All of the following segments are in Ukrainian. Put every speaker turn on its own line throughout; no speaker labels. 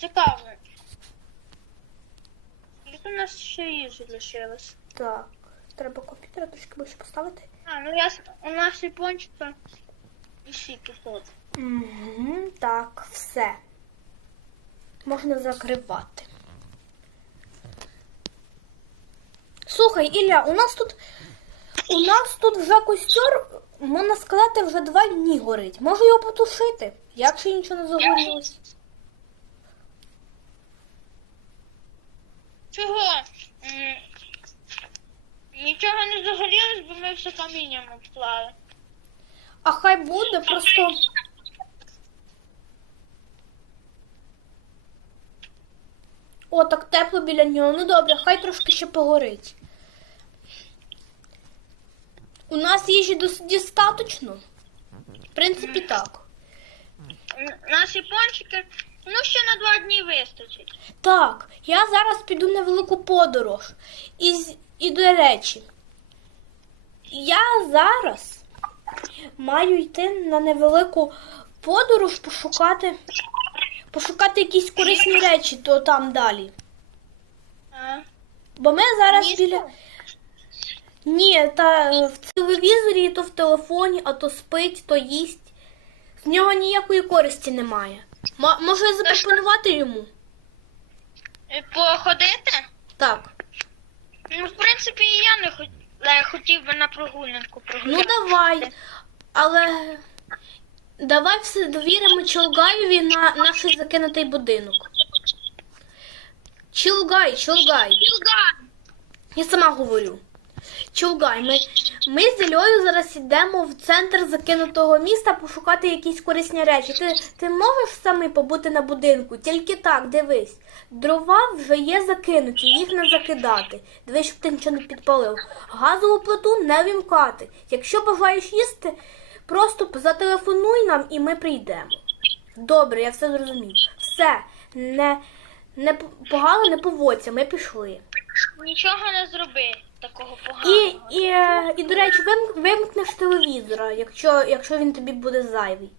цікаво. Скільки у нас ще їжі лишилось?
Так, треба комп'ютер трошки більше поставити.
А, ну я у нас і пончика і сіки тут.
Угу, так, все. Можна закривати. Слухай, Ілля, у нас тут. У нас тут вже костер, можна сказати, вже два дні горить. Можу його потушити, якщо нічого не загорілось.
Чого? Нічого не загорілось, бо ми все камінням обклали.
А хай буде, просто. О, так тепло біля нього. Ну добре, хай трошки ще погорить. У нас їжі дос- достатньо. В принципі, так.
Наші пончики, ну ще на два дні вистачить.
Так, я зараз піду на велику подорож. І, з- і до речі, я зараз маю йти на невелику подорож пошукати, пошукати якісь корисні речі, то там далі.
А?
Бо ми зараз
Місто?
біля. Ні, та е, в телевізорі, то в телефоні, а то спить, то їсть. З нього ніякої користі немає. Ма- Може запропонувати йому?
Е, Походити?
Так.
Ну, в принципі, і я не хот... хотів би на прогулянку
Ну давай. Але давай все довіримо Чолгаєві на наш закинутий будинок. Чолгай, Чолгай. Я сама говорю. Чолгай, ми, ми з Ільою зараз йдемо в центр закинутого міста пошукати якісь корисні речі. Ти, ти можеш самий побути на будинку? Тільки так, дивись. Дрова вже є закинуті, їх не закидати. Дивись, щоб ти нічого не підпалив. Газову плиту не вімкати. Якщо бажаєш їсти, просто зателефонуй нам і ми прийдемо. Добре, я все зрозумів. Все, не, не погано не поводься, ми пішли.
Нічого не зроби такого поганого.
і, е, і до речі, вим- вимкнеш телевізора, якщо, якщо він тобі буде зайвий.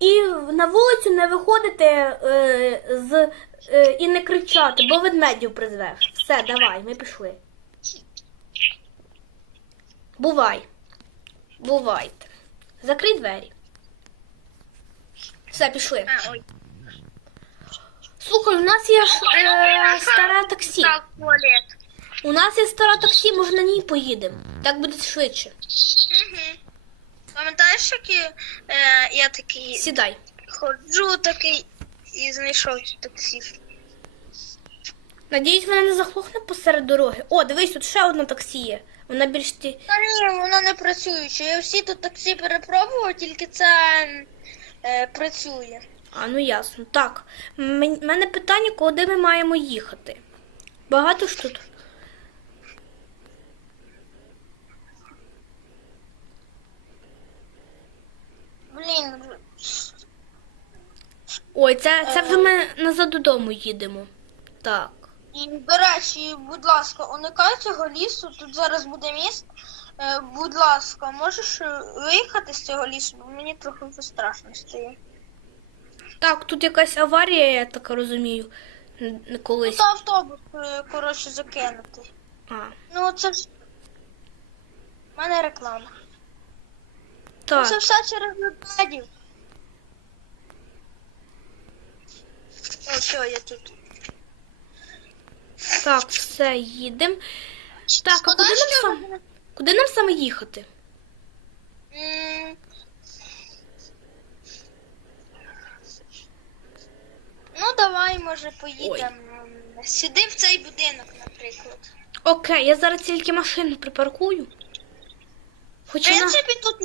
І на вулицю не виходити е, з, е, і не кричати, бо ведмедів призвеш. Все, давай, ми пішли. Бувай. Бувайте. Закрий двері. Все, пішли.
А, ой.
Слухай, у нас є е, старе таксі. У нас є старе таксі, може на ній поїдемо. Так буде швидше.
Угу. Пам'ятаєш, які е, я такий
Сідай.
ходжу такий і знайшов таксі.
Надіюсь, вона не захлопне посеред дороги. О, дивись, тут ще одне таксі є. Вона більш ті.
Та ні, воно не працююче. Я всі тут таксі перепробував, тільки це е, працює.
А, ну ясно. Так. У мене питання, куди ми маємо їхати. Багато ж тут.
Блін,
Ой, це, це вже ми назад додому їдемо. Так.
І, до речі, будь ласка, уникай цього лісу, тут зараз буде міст. Е, будь ласка, можеш е, виїхати з цього лісу, бо мені трохи страшно стає.
Так, тут якась аварія, я так розумію. Колись.
Та автобус, е, коротше, закинутий.
А,
Ну, це ж. У мене реклама.
Так.
Це все через ведмедів. О, що я тут?
Так, все, їдемо. Так, а куди нам сам? Куди нам саме їхати?
М, Ну, давай, може, поїдемо. Сюди в цей будинок, наприклад.
Окей, я зараз тільки машину припаркую.
В
Хоч вона...
принципі, тут